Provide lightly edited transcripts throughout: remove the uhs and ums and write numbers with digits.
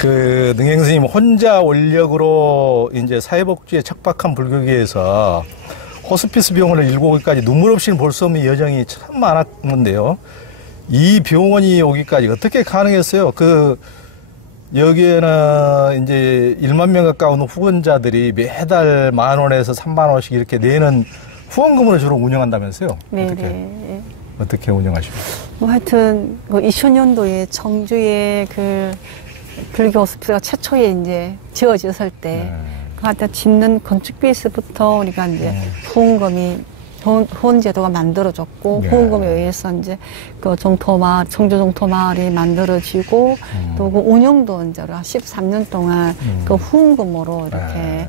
그 능행 스님 혼자 원력으로 이제 사회복지에 척박한 불교계에서 호스피스 병원을 7개까지 눈물 없이는 볼 수 없는 여정이 참 많았는데요. 이 병원이 오기까지 어떻게 가능했어요? 그 여기에는 이제 1만 명 가까운 후원자들이 매달 10,000원에서 30,000원씩 이렇게 내는 후원금으로 주로 운영한다면서요? 네네. 어떻게 운영하십니까? 뭐 하여튼 2000년도에 청주에 그 불교 호스피스가 최초에 이제 지어졌을 때 그 하여튼 짓는 건축비에서부터 우리가 이제 후원금이 후원 제도가 만들어졌고 후원금에 의해서 이제 그 종토마을, 청주 종토마을이 만들어지고 또 그 운영도 이제 13년 동안 그 후원금으로 이렇게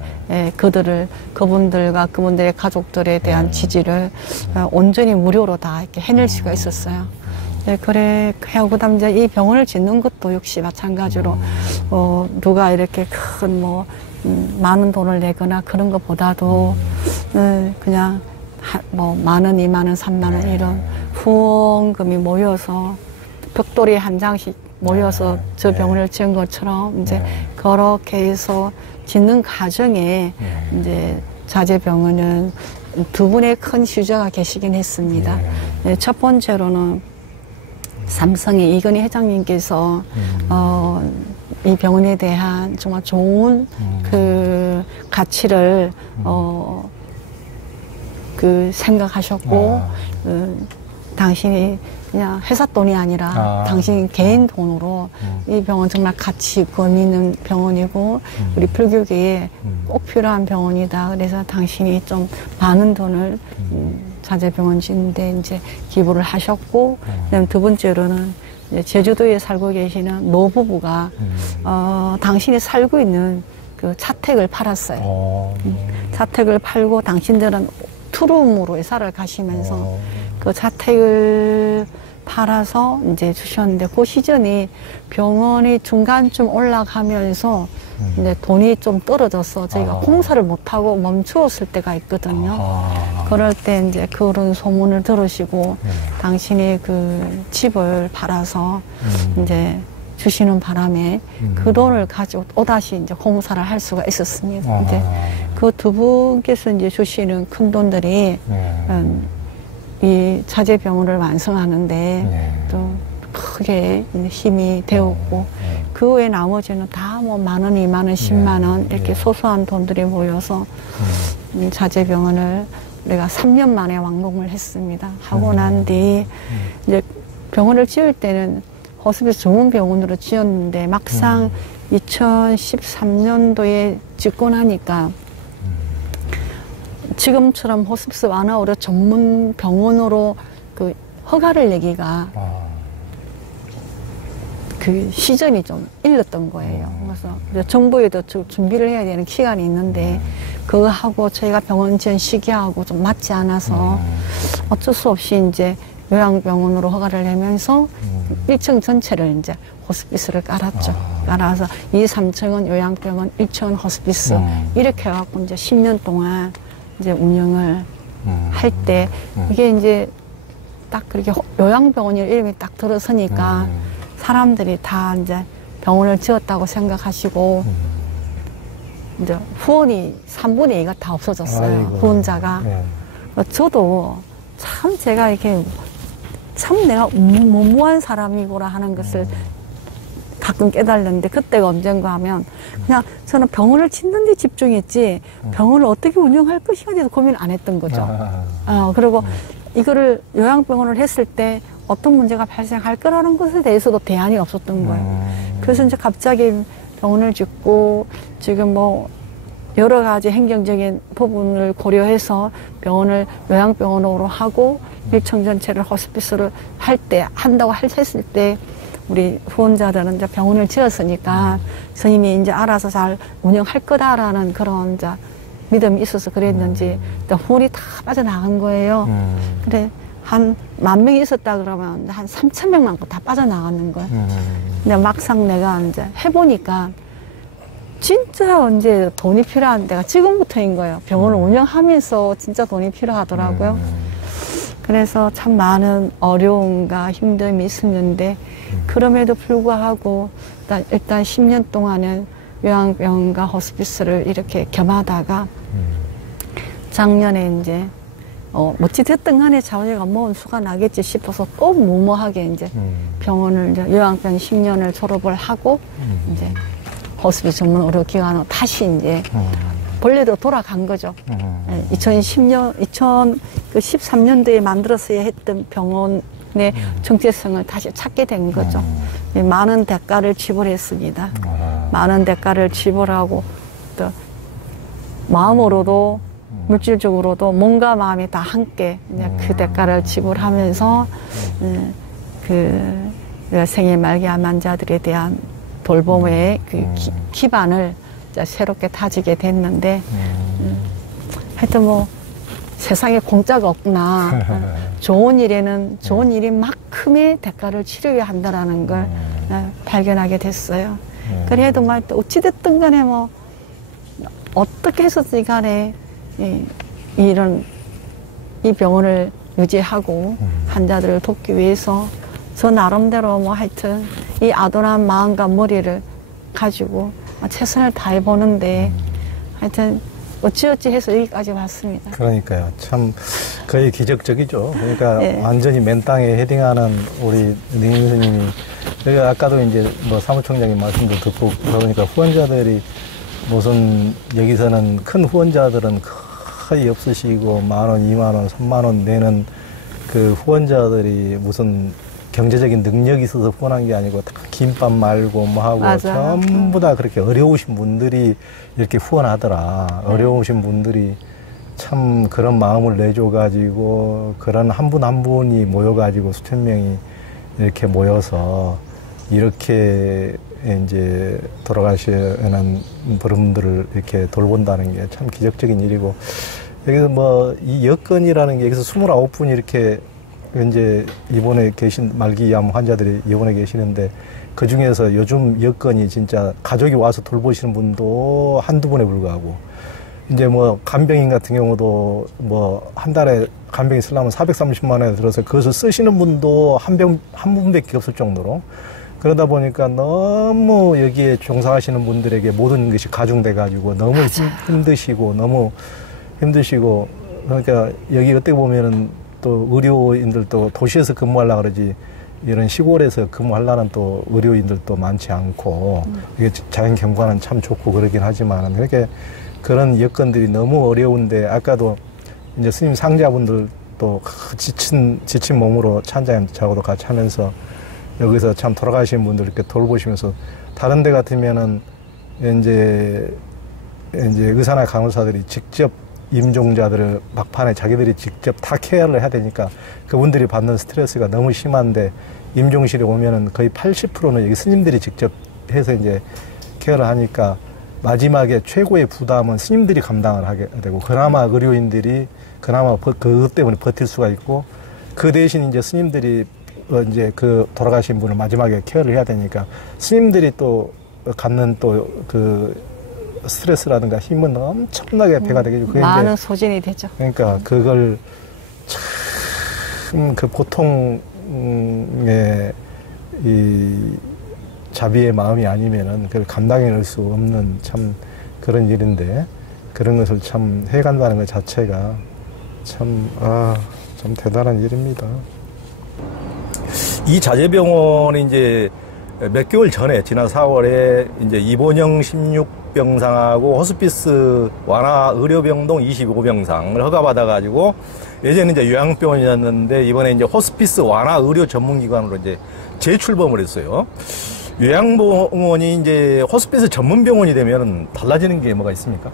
그분들과 그분들의 가족들에 대한 지지를 온전히 무료로 다 이렇게 해낼 수가 있었어요. 네, 그래, 그다음 이제 이 병원을 짓는 것도 역시 마찬가지로, 누가 이렇게 큰 많은 돈을 내거나 그런 것보다도, 그냥, 10,000원, 20,000원, 30,000원 이런 후원금이 모여서 벽돌이 한 장씩 모여서 저 병원을 지은 것처럼 이제 그렇게 해서 짓는 과정에 이제 자재병원은 두 분의 큰 휴자가 계시긴 했습니다. 네, 첫 번째로는 삼성의 이건희 회장님께서 이 병원에 대한 정말 좋은 그 가치를 그 생각하셨고 당신이 그냥 회사 돈이 아니라 당신 개인 돈으로 이 병원 정말 가치 있고 있는 병원이고 우리 불교계에 꼭 필요한 병원이다. 그래서 당신이 좀 많은 돈을 자재병원 짓는데 이제 기부를 하셨고, 그다음 두 번째로는 이제 제주도에 살고 계시는 노부부가 당신이 살고 있는 그 자택을 팔았어요. 자택을 팔고 당신들은 투룸으로 이사를 가시면서 그 자택을 팔아서 이제 주셨는데 그 시즌이 병원이 중간쯤 올라가면서 이제 돈이 좀 떨어져서 저희가 공사를 못하고 멈추었을 때가 있거든요. 그럴 때 이제 그런 소문을 들으시고 당신이 그 집을 팔아서 이제 주시는 바람에 그 돈을 가지고 또다시 이제 공사를 할 수가 있었습니다. 이제 그 두 분께서 이제 주시는 큰 돈들이 이 자재병원을 완성하는데 또 크게 힘이 되었고 그 외에 나머지는 다 뭐 10,000원, 20,000원, 10만원 이렇게 소소한 돈들이 모여서 자재병원을 내가 3년 만에 완공을 했습니다. 하고 난 뒤 이제 병원을 지을 때는 호스피스 전문 병원으로 지었는데 막상 2013년도에 짓고 나니까 지금처럼 호스피스 완화 의료 전문 병원으로 그 허가를 내기가 그 시즌이 좀 일렀던 거예요. 그래서 정부에도 준비를 해야 되는 기간이 있는데 그거 하고 저희가 병원 지은 시기하고 좀 맞지 않아서 어쩔 수 없이 이제 요양병원으로 허가를 내면서 1층 전체를 이제 호스피스를 깔았죠. 깔아서 2, 3층은 요양병원, 1층은 호스피스 이렇게 해갖고 이제 10년 동안 이제 운영을 할 때 이게 이제 딱 그렇게 요양병원이라는 이름이 딱 들어서니까 사람들이 다 이제 병원을 지었다고 생각하시고 이제 후원이 3분의 2가 다 없어졌어요. 후원자가. 저도 참 제가 이렇게 참 내가 무모한 사람이구나 하는 것을 가끔 깨달는데 그때가 언젠가 하면 그냥 저는 병원을 짓는 데 집중했지 병원을 어떻게 운영할 것이에 대해서 고민을 안 했던 거죠. 그리고 이거를 요양병원을 했을 때 어떤 문제가 발생할 거라는 것에 대해서도 대안이 없었던 거예요. 그래서 이제 갑자기 병원을 짓고 지금 뭐 여러 가지 행정적인 부분을 고려해서 병원을 요양병원으로 하고 1층 전체를 호스피스를 한다고 했을 때 우리 후원자들은 이제 병원을 지었으니까 스님이 이제 알아서 잘 운영할 거다라는 그런 이제 믿음이 있어서 그랬는지 후원이 다 빠져나간 거예요. 근데 한 10,000명이 있었다 그러면 한 3,000명만 다 빠져나가는 거예요. 근데 막상 내가 이제 해보니까 진짜 언제 돈이 필요한 데가 지금부터인 거예요. 병원을 운영하면서 진짜 돈이 필요하더라고요. 그래서 참 많은 어려움과 힘듦이 있었는데 그럼에도 불구하고 일단 10년 동안은 요양병원과 호스피스를 이렇게 겸하다가 작년에 이제 어찌됐든 간에 자녀가 모은 수가 나겠지 싶어서 또 무모하게 이제 병원을 이제 요양병 10년을 졸업을 하고 이제 호스피스 전문 의료기관으로 다시 이제 본래도 돌아간 거죠. 2013년도에 만들었어야 했던 병원의 정체성을 다시 찾게 된 거죠. 많은 대가를 지불했습니다. 많은 대가를 지불하고 또 마음으로도 물질적으로도 몸과 마음이 다 함께 그 대가를 지불하면서 그 생애 말기 암 환자들에 대한 돌봄의 그 기반을 새롭게 다지게 됐는데 하여튼 뭐 세상에 공짜가 없구나. 좋은 일에는 좋은 일인만큼의 대가를 치러야 한다라는 걸 발견하게 됐어요. 그래도 말 또 어찌됐든 간에 뭐 어떻게 해서든 간에 이 병원을 유지하고 환자들을 돕기 위해서 저 나름대로 뭐 하여튼 이 아둔한 마음과 머리를 가지고 최선을 다해보는데 하여튼 어찌어찌 해서 여기까지 왔습니다. 그러니까요. 참 거의 기적적이죠. 그러니까 네. 완전히 맨 땅에 헤딩하는 우리 ning 교수님이 저희가 아까도 이제 뭐 사무총장님 말씀도 듣고 그러니까 후원자들이 무슨 여기서는 큰 후원자들은 거의 없으시고 10,000원, 20,000원, 30,000원 내는 그 후원자들이 무슨 경제적인 능력이 있어서 후원한 게 아니고 다 김밥 말고 뭐 하고 맞아요. 전부 다 그렇게 어려우신 분들이 이렇게 후원하더라. 어려우신 분들이 참 그런 마음을 내줘가지고 그런 한 분 한 분이 모여가지고 수천 명이 이렇게 모여서 이렇게 이제 돌아가시는 분들을 이렇게 돌본다는 게 참 기적적인 일이고 여기서 뭐 이 여건이라는 게 여기서 29분이 이렇게 이제 입원해 계신 말기암 환자들이 입원해 계시는데 그 중에서 요즘 여건이 진짜 가족이 와서 돌보시는 분도 한두 분에 불과하고 이제 뭐 간병인 같은 경우도 뭐 한 달에 간병인 쓰려면 430만 원에 들어서 그것을 쓰시는 분도 한 분밖에 없을 정도로 그러다 보니까 너무 여기에 종사하시는 분들에게 모든 것이 가중돼 가지고 너무 힘드시고 너무 힘드시고 그러니까 여기 어떻게 보면은 또 의료인들도 도시에서 근무하려고 그러지 이런 시골에서 근무하려는 또 의료인들도 많지 않고 이게 자연 경관은 참 좋고 그러긴 하지만 그렇게 그런 여건들이 너무 어려운데 아까도 이제 스님 상자분들도 지친 몸으로 찬자님하고도 같이 하면서 여기서 참 돌아가신 분들 이렇게 돌보시면서 다른 데 같으면은 이제 의사나 간호사들이 직접 임종자들을 막판에 자기들이 직접 다 케어를 해야 되니까 그분들이 받는 스트레스가 너무 심한데 임종실에 오면은 거의 80%는 여기 스님들이 직접 해서 이제 케어를 하니까 마지막에 최고의 부담은 스님들이 감당을 하게 되고 그나마 의료인들이 그나마 그것 때문에 버틸 수가 있고 그 대신 이제 스님들이 이제 그 돌아가신 분을 마지막에 케어를 해야 되니까 스님들이 또 갖는 또 그 스트레스라든가 힘은 엄청나게 배가 되게 되고 많은 소진이 되죠. 그러니까 그걸 참 그 고통의 이 자비의 마음이 아니면은 그걸 감당해낼 수 없는 참 그런 일인데 그런 것을 참 해간다는 것 자체가 참 대단한 일입니다. 이 자재병원이 이제 몇 개월 전에 지난 4월에 이제 입원형 16병상하고 호스피스 완화 의료병동 25병상을 허가받아가지고 예전에 이제 요양병원이었는데 이번에 이제 호스피스 완화 의료 전문기관으로 이제 재출범을 했어요. 요양병원이 이제 호스피스 전문병원이 되면 달라지는 게 뭐가 있습니까?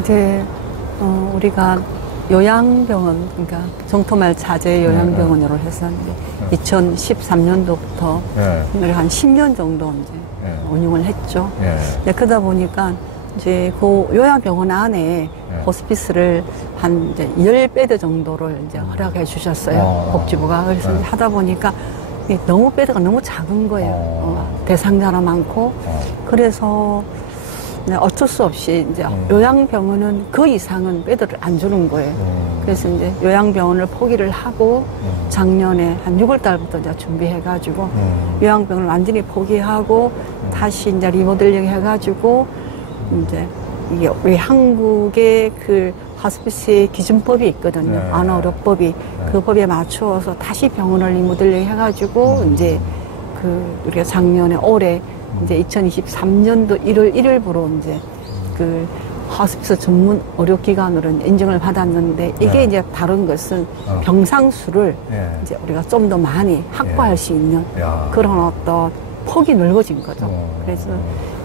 이제 우리가 요양병원, 그러니까 정토말 자재 요양병원으로 해서 2013년도부터 한 10년 정도 이제 운영을 했죠. 네, 그러다 보니까 이제 그 요양병원 안에 호스피스를 한 이제 10베드 정도를 이제 허락해 주셨어요. 복지부가. 그래서 하다 보니까 너무 베드가 너무 작은 거예요. 대상자가 많고. 그래서 네, 어쩔 수 없이 이제 요양병원은 그 이상은 베드를 안 주는 거예요. 그래서 이제 요양병원을 포기를 하고 작년에 한 6월 달부터 이제 준비해가지고 요양병원을 완전히 포기하고 다시 이제 리모델링 해가지고 이제 이게 우리 한국의 그 호스피스의 기준법이 있거든요. 네. 안어료법이 그 법에 맞추어서 다시 병원을 리모델링 해가지고 이제 그 우리가 작년에 올해 이제 2023년도 1월 1일부로 이제 그 호스피스 전문 의료기관으로 인증을 받았는데 이게 네. 이제 다른 것은 병상수를 네. 이제 우리가 좀 더 많이 확보할 수 있는 야. 그런 어떤 폭이 넓어진 거죠. 그래서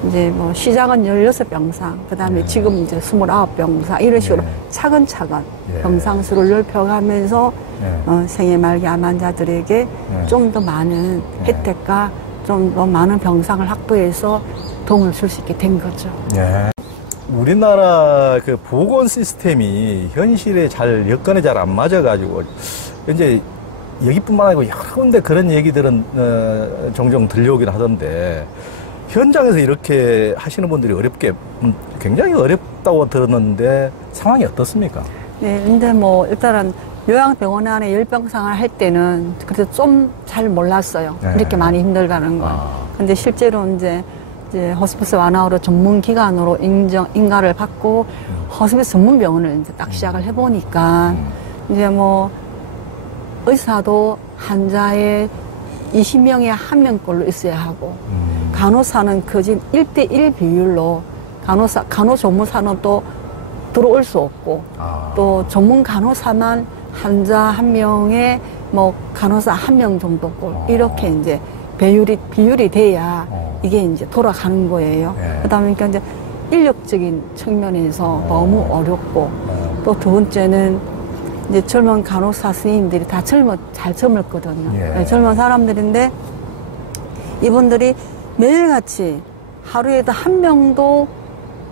이제 뭐 시작은 16병상, 그 다음에 지금 이제 29병상 이런 식으로 네. 차근차근 예. 병상수를 넓혀가면서 네. 생애 말기 암 환자들에게 좀 더 많은 혜택과 좀 더 많은 병상을 확보해서 도움을 줄 수 있게 된 거죠. 예. 우리나라 그 보건 시스템이 현실에 잘 여건에 잘 안 맞아가지고 이제 여기뿐만 아니고 여러 군데 그런 얘기들은 종종 들려오긴 하던데 현장에서 이렇게 하시는 분들이 어렵게 굉장히 어렵다고 들었는데 상황이 어떻습니까? 네, 근데 뭐 일단은 요양병원 안에 열병상을 할 때는 그래도 좀 잘 몰랐어요. 네. 이렇게 많이 힘들다는 걸. 근데 실제로 이제 호스피스 완화로 전문 기관으로 인가를 받고 호스피스 전문 병원을 이제 딱 시작을 해보니까 이제 뭐 의사도 환자의 20명에 1명꼴로 있어야 하고 간호사는 거진 1대1 비율로 간호조무사는 또 들어올 수 없고 또 전문 간호사만 환자 한 명에 뭐 간호사 한 명 정도 꼴 이렇게 이제 비율이 돼야 이게 이제 돌아가는 거예요. 그다음에 그러니까 이제 인력적인 측면에서 너무 어렵고 또 두 번째는 이제 젊은 간호사 선생님들이 다 잘 젊었거든요. 네, 젊은 사람들인데 이분들이 매일같이 하루에도 한 명도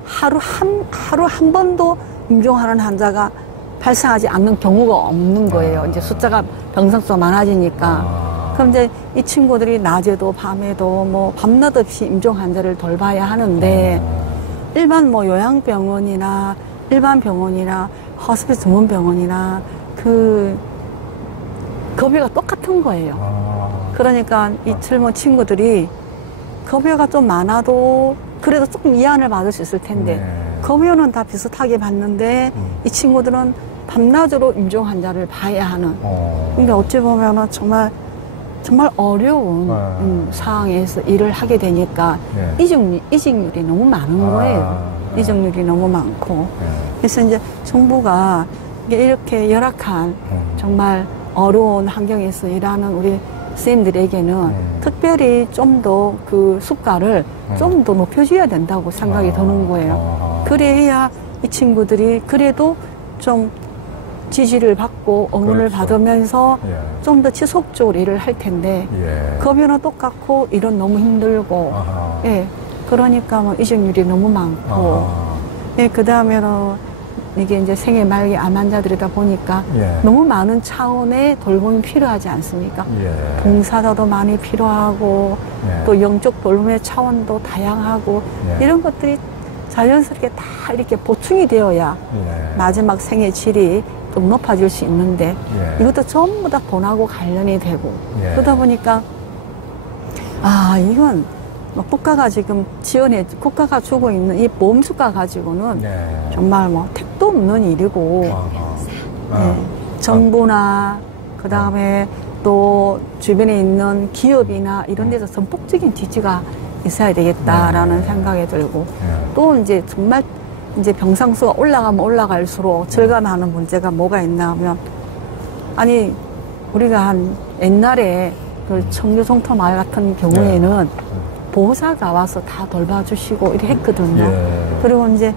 하루 한 번도 임종하는 환자가 발생하지 않는 경우가 없는 거예요. 이제 숫자가 병상수가 많아지니까. 그럼 이제 이 친구들이 낮에도 밤에도 뭐 밤낮 없이 임종 환자를 돌봐야 하는데 일반 뭐 요양병원이나 일반 병원이나 호스피스 전문 병원이나 그 급여가 똑같은 거예요. 그러니까 이 젊은 친구들이 급여가 좀 많아도 그래도 조금 이한을 받을 수 있을 텐데 급여는 다 비슷하게 받는데 이 친구들은 밤낮으로 임종 환자를 봐야 하는 그러니까 어찌 보면은 정말 어려운 상황에서 일을 하게 되니까 이직률이 너무 많은 거예요. 이직률이 너무 많고 그래서 이제 정부가 이렇게 열악한 정말 어려운 환경에서 일하는 우리 선생님들에게는 특별히 좀 더 그 수가를 좀 더 높여줘야 된다고 생각이 드는 거예요. 그래야 이 친구들이 그래도 좀 지지를 받고 응원을 그렇죠. 받으면서 좀 더 지속적으로 일을 할 텐데 급여는 똑같고 일은 너무 힘들고 그러니까 뭐 이직률이 너무 많고 그 다음에는 이게 이제 생애 말기 암 환자들이다 보니까 너무 많은 차원의 돌봄이 필요하지 않습니까? 봉사자도 많이 필요하고 또 영적 돌봄의 차원도 다양하고 이런 것들이 자연스럽게 다 이렇게 보충이 되어야 마지막 생애 질이 좀 높아질 수 있는데 이것도 전부 다 돈하고 관련이 되고 그러다 보니까 이건 뭐 국가가 지금 국가가 주고 있는 이 보험수가 가지고는 정말 뭐 택도 없는 일이고 정부나 그 다음에 또 주변에 있는 기업이나 이런 데서 전폭적인 지지가 있어야 되겠다라는 생각이 들고 또 이제 정말 이제 병상수가 올라가면 올라갈수록 절감하는 문제가 뭐가 있나 하면 아니 우리가 한 옛날에 그 청주송도 마을 같은 경우에는 보호사가 와서 다 돌봐주시고 이렇게 했거든요. 그리고 이제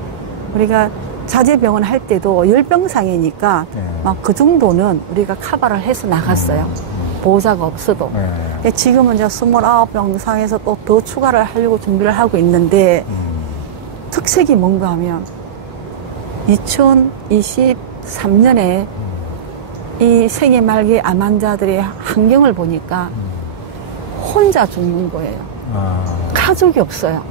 우리가 자제병원 할 때도 열병상이니까 막 그 정도는 우리가 커버를 해서 나갔어요. 보호자가 없어도. 지금은 이제 29병상에서 또 더 추가를 하려고 준비를 하고 있는데 특색이 뭔가 하면 2023년에 이 생애 말기 암 환자들의 환경을 보니까 혼자 죽는 거예요. 가족이 없어요.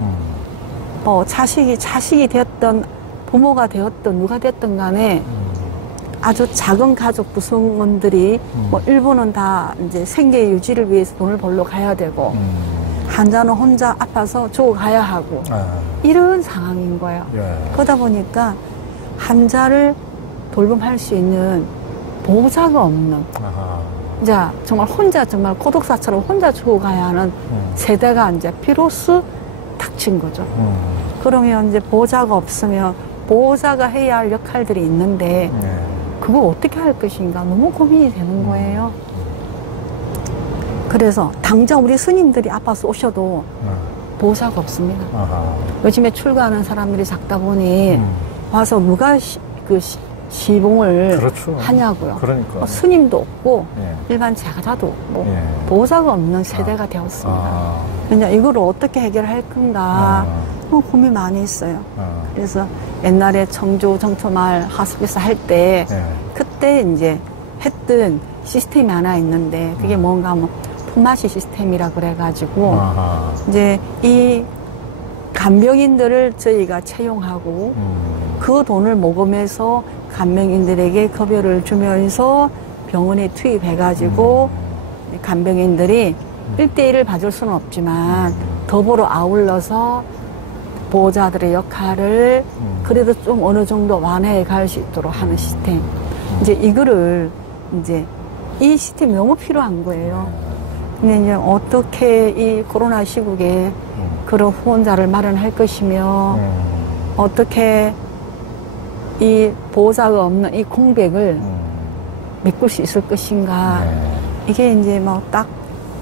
자식이 되었던, 부모가 되었던, 누가 됐든 간에 아주 작은 가족 구성원들이 뭐 일부는 다 이제 생계 유지를 위해서 돈을 벌러 가야 되고 환자는 혼자 아파서 죽어가야 하고 이런 상황인 거예요. 예. 그러다 보니까 환자를 돌봄할 수 있는 보호자가 없는 이제 정말 혼자 정말 고독사처럼 혼자 죽어가야 하는 세대가 이제 비로소 닥친 거죠. 그러면 이제 보호자가 없으면 보호자가 해야 할 역할들이 있는데 그걸 어떻게 할 것인가 너무 고민이 되는 거예요. 그래서 당장 우리 스님들이 아파서 오셔도 보호자가 없습니다. 요즘에 출가하는 사람들이 작다 보니 와서 누가 시봉을 그렇죠. 하냐고요. 그러니까. 스님도 없고 예. 일반 제자도 없고 예. 보호자가 없는 세대가 되었습니다. 그냥 이걸 어떻게 해결할 건가 고민 많이 했어요. 그래서 옛날에 청주 정초마을 하스피스 할 때 예. 그때 이제 했던 시스템이 하나 있는데 그게 뭔가 하면 품앗이 시스템이라 그래가지고 이제 이 간병인들을 저희가 채용하고 그 돈을 모금해서 간병인들에게 급여를 주면서 병원에 투입해가지고 간병인들이 1대1을 봐줄 수는 없지만 더불어 아울러서 보호자들의 역할을 그래도 좀 어느 정도 완화해 갈 수 있도록 하는 시스템. 이제 이거를 이제 이 시스템이 너무 필요한 거예요. 근데 이제 어떻게 이 코로나 시국에 그런 후원자를 마련할 것이며 어떻게 이 보호자가 없는 이 공백을 메꿀 수 있을 것인가. 이게 이제 뭐 딱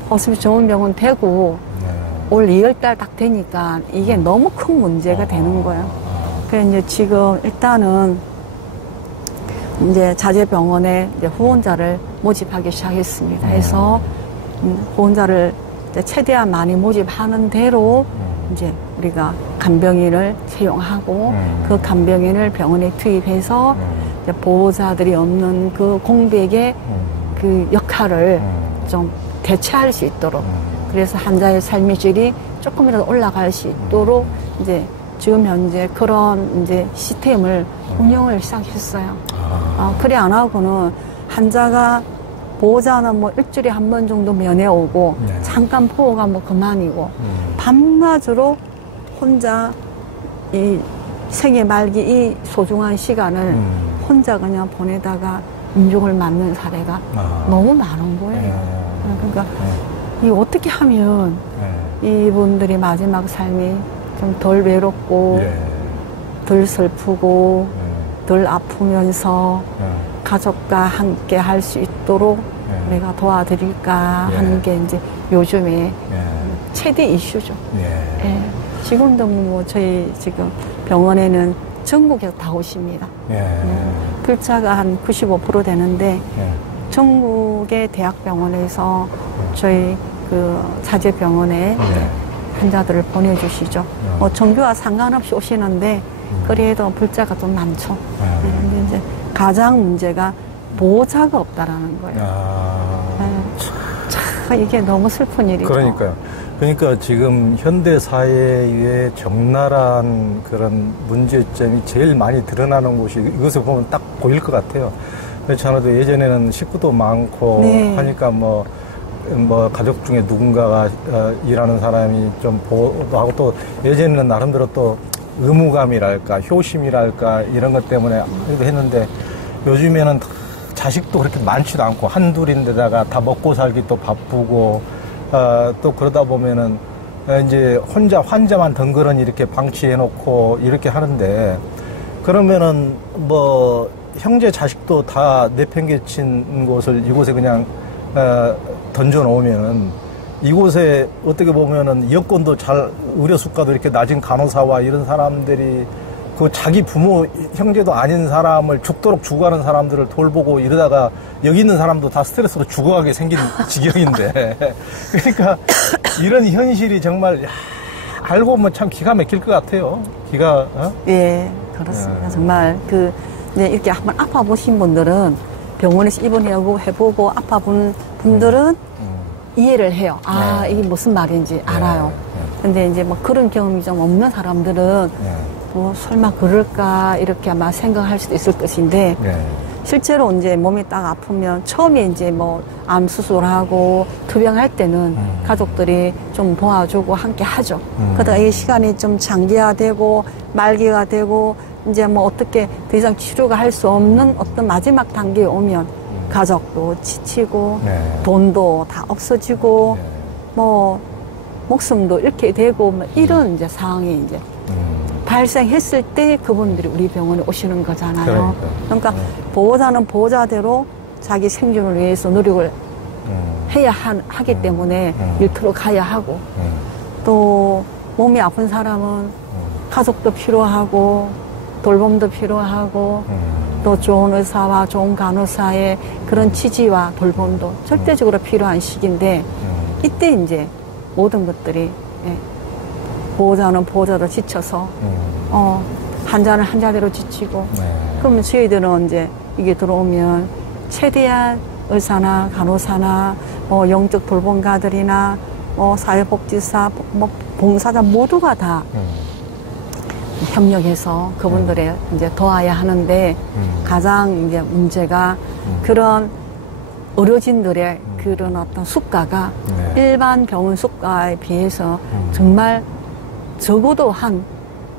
호스피스 좋은 병원 되고 올 2월달 딱 되니까 이게 너무 큰 문제가 되는 거예요. 그래서 이제 지금 일단은 이제 자재병원에 이제 후원자를 모집하기 시작했습니다. 해서 후원자를 이제 최대한 많이 모집하는 대로 이제 우리가 간병인을 채용하고 그 간병인을 병원에 투입해서 이제 보호자들이 없는 그 공백의 그 역할을 좀 대체할 수 있도록 그래서 환자의 삶의 질이 조금이라도 올라갈 수 있도록 이제 지금 현재 그런 이제 시스템을 운영을 시작했어요. 그래 안 하고는 환자가 보호자는 뭐 일주일에 한 번 정도 면회 오고 잠깐 보호가 뭐 그만이고 밤낮으로 혼자 이 생애 말기 이 소중한 시간을 혼자 그냥 보내다가 임종을 맞는 사례가 너무 많은 거예요. 그러니까 이 어떻게 하면 이분들이 마지막 삶이 좀 덜 외롭고 덜 슬프고 덜 아프면서 가족과 함께 할 수 있도록 우리가 도와드릴까 하는 게 이제 요즘에 최대 이슈죠. 예. 지금도 뭐 저희 지금 병원에는 전국에서 다 오십니다. 불자가 한 95% 되는데 전국의 대학병원에서 저희 그 자재병원에 환자들을 보내주시죠. 뭐 종교와 상관없이 오시는데 그래도 불자가 좀 많죠. 근데 이제 가장 문제가 보호자가 없다라는 거예요. 참 이게 너무 슬픈 일이죠. 그러니까 지금 현대 사회의 적나라한 그런 문제점이 제일 많이 드러나는 곳이 이것을 보면 딱 보일 것 같아요. 그렇지 않아도 예전에는 식구도 많고 하니까 뭐 가족 중에 누군가가 일하는 사람이 좀 보호도 하고 또 예전에는 나름대로 또 의무감이랄까 효심이랄까 이런 것 때문에 했는데 요즘에는 자식도 그렇게 많지도 않고 한둘인데다가 다 먹고 살기 또 바쁘고 또 그러다 보면은 이제 혼자 환자만 덩그러니 이렇게 방치해 놓고 이렇게 하는데 그러면은 뭐 형제 자식도 다 내팽개친 곳을 이곳에 그냥 던져 놓으면은 이곳에 어떻게 보면은 여건도 잘 의료 수가도 이렇게 낮은 간호사와 이런 사람들이 그 자기 부모 형제도 아닌 사람을 죽도록 죽어가는 사람들을 돌보고 이러다가 여기 있는 사람도 다 스트레스로 죽어가게 생긴 지경인데 그러니까 이런 현실이 정말 알고 보면 참 기가 막힐 것 같아요. 예, 그렇습니다. 정말 이제 이렇게 한번 아파 보신 분들은 병원에서 입원해보고 아파 본 분들은 이해를 해요. 이게 무슨 말인지 알아요. 근데 이제 뭐 그런 경험이 좀 없는 사람들은 예. 뭐 설마 그럴까 이렇게 아마 생각할 수도 있을 것인데 예. 실제로 이제 몸이 딱 아프면 처음에 이제 뭐 암 수술하고 투병할 때는 가족들이 좀 도와주고 함께 하죠. 그러다가 이 시간이 좀 장기화되고 말기가 되고 이제 뭐 어떻게 더 이상 치료가 할 수 없는 어떤 마지막 단계에 오면 가족도 지치고 네. 돈도 다 없어지고 네. 뭐 목숨도 잃게 되고 뭐 이런 이제 상황이 이제 발생했을 때 그분들이 우리 병원에 오시는 거잖아요. 그러니까 보호자는 보호자대로 자기 생존을 위해서 노력을 해야 하기 때문에 일터로 가야 하고 또 몸이 아픈 사람은 가족도 필요하고 돌봄도 필요하고 또 좋은 의사와 좋은 간호사의 그런 지지와 돌봄도 절대적으로 필요한 시기인데 이때 이제 모든 것들이 예, 보호자는 보호자로 지쳐서 환자는 환자대로 지치고 네. 그러면 저희들은 이제 이게 들어오면 최대한 의사나 간호사나 뭐 영적 돌봄가들이나 뭐 사회복지사 뭐 봉사자 모두가 다 협력해서 그분들의 이제 도와야 하는데 가장 이제 문제가 그런 의료진들의 그런 어떤 수가가 네. 일반 병원 수가에 비해서 정말 적어도 한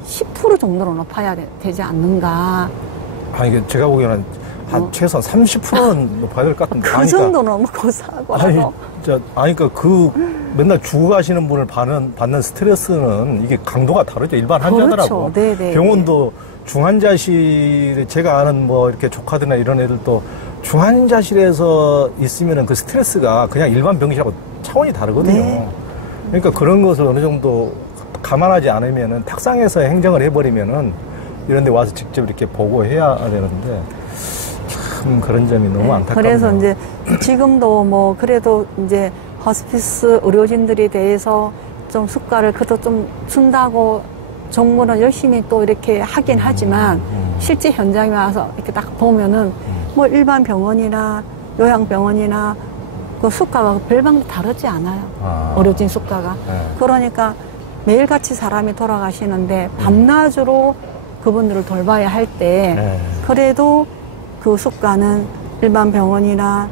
10% 정도로 높아야 되지 않는가. 아니, 이게 제가 보기에는 한 최소한 30%는 높아야 될 것 같은데. 그 정도 너무 고사하고. 그러니까 그 맨날 죽어가시는 분을 받는 스트레스는 이게 강도가 다르죠. 일반 환자들하고. 그렇죠. 네네. 병원도 중환자실, 제가 아는 뭐 이렇게 조카들이나 이런 애들도 중환자실에서 있으면은 그 스트레스가 그냥 일반 병실하고 차원이 다르거든요. 네. 그러니까 그런 것을 어느 정도 감안하지 않으면은 탁상에서 행정을 해버리면은 이런 데 와서 직접 이렇게 보고해야 되는데 참 그런 점이 너무 안타깝네요. 그래서 이제 지금도 뭐 그래도 이제 호스피스 의료진들에 대해서 좀 수가를 그래도 좀 준다고 정부는 열심히 또 이렇게 하긴 하지만 실제 현장에 와서 이렇게 딱 보면은 뭐 일반 병원이나 요양병원이나 그 수가가 별반 다르지 않아요. 의료진 수가가. 네. 그러니까 매일같이 사람이 돌아가시는데 밤낮으로 그분들을 돌봐야 할 때 네. 그래도 그 수가는 일반 병원이나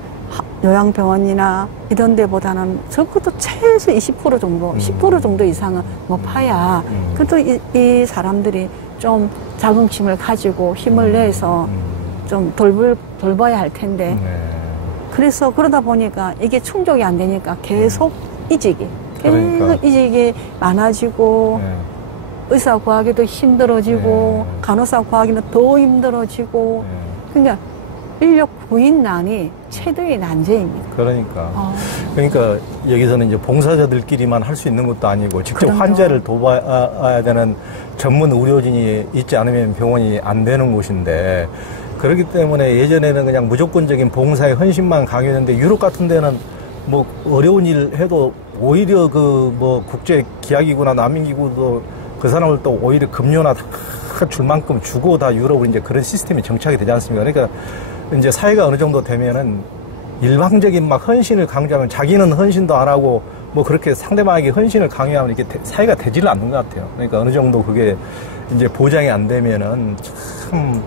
요양병원이나 이런 데보다는 적어도 최소 20% 정도, 10% 정도 이상은 높아야 그래도 이 사람들이 좀 자긍심을 가지고 힘을 내서 좀 돌봐야 할 텐데 네. 그래서 그러다 보니까 이게 충족이 안 되니까 계속 이직이 그러니까. 이직이 많아지고 네. 의사 구하기도 힘들어지고 네. 간호사 구하기는 더 힘들어지고 네. 그러니까 인력 구인난이 최대의 난제입니다. 그러니까. 그러니까 여기서는 이제 봉사자들끼리만 할 수 있는 것도 아니고 직접 그럼요. 환자를 돌봐야 되는 전문 의료진이 있지 않으면 병원이 안 되는 곳인데 그렇기 때문에 예전에는 그냥 무조건적인 봉사의 헌신만 강요했는데 유럽 같은 데는 뭐 어려운 일 해도 오히려 그 뭐 국제 기약이구나 난민기구도 그 사람을 또 오히려 급료나 다 줄 만큼 주고 다 유럽으로 이제 그런 시스템이 정착이 되지 않습니까? 그러니까 이제 사회가 어느 정도 되면은 일방적인 막 헌신을 강조하면 자기는 헌신도 안 하고 뭐 그렇게 상대방에게 헌신을 강요하면 이게 사회가 되지를 않는 것 같아요. 그러니까 어느 정도 그게 이제 보장이 안 되면은 참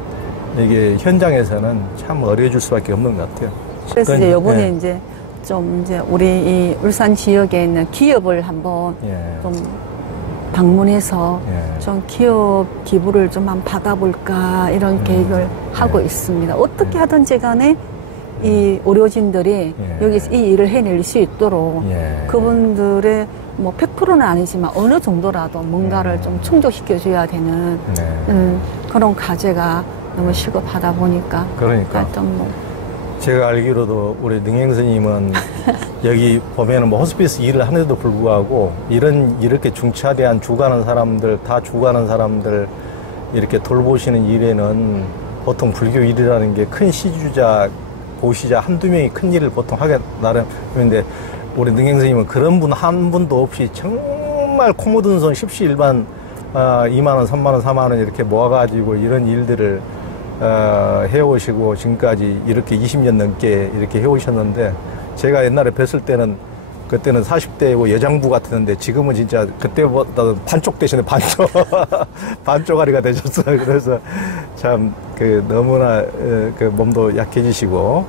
이게 현장에서는 참 어려워질 수밖에 없는 것 같아요. 그래서 이제 요번에 예. 이제 좀 이제 우리 이 울산 지역에 있는 기업을 한번 예. 좀 방문해서 예. 좀 기업 기부를 좀 한번 받아볼까 이런 계획을 하고 있습니다. 어떻게 하든지 간에 이 의료진들이 예. 여기서 이 일을 해낼 수 있도록 예. 그분들의 뭐 100%는 아니지만 어느 정도라도 뭔가를 좀 충족시켜줘야 되는 네. 그런 과제가 너무 시급하다 보니까 그러니까. 하여튼 뭐 제가 알기로도 우리 능행 스님은 여기 보면은 뭐 호스피스 일을 하는데도 불구하고 이렇게 중차대한 죽어가는 사람들, 다 죽어가는 사람들 이렇게 돌보시는 일에는 보통 불교 일이라는 게 큰 시주자, 보시자 한두 명이 큰 일을 보통 하게 나름인데 우리 능행 스님은 그런 분 한 분도 없이 정말 코 묻은 손 십시일반 2만원, 3만원, 4만원 이렇게 모아가지고 이런 일들을 해오시고 지금까지 이렇게 20년 넘게 이렇게 해오셨는데 제가 옛날에 뵀을 때는 그때는 40대고 여장부 같았는데 지금은 진짜 그때보다 반쪽 대신에 반쪽 반쪽아리가 되셨어요. 그래서 참 그 너무나 그 몸도 약해지시고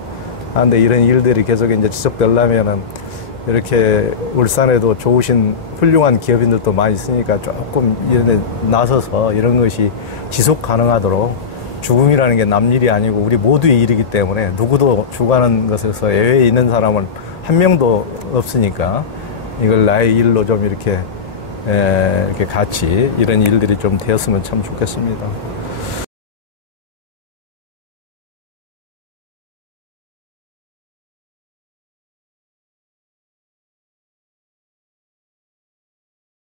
한데 이런 일들이 계속 이제 지속되려면은 이렇게 울산에도 좋으신 훌륭한 기업인들도 많이 있으니까 조금 이런 데 나서서 이런 것이 지속 가능하도록 죽음이라는 게 남 일이 아니고 우리 모두의 일이기 때문에 누구도 죽어가는 것에서 예외에 있는 사람은 한 명도 없으니까 이걸 나의 일로 좀 이렇게 같이 이런 일들이 좀 되었으면 참 좋겠습니다.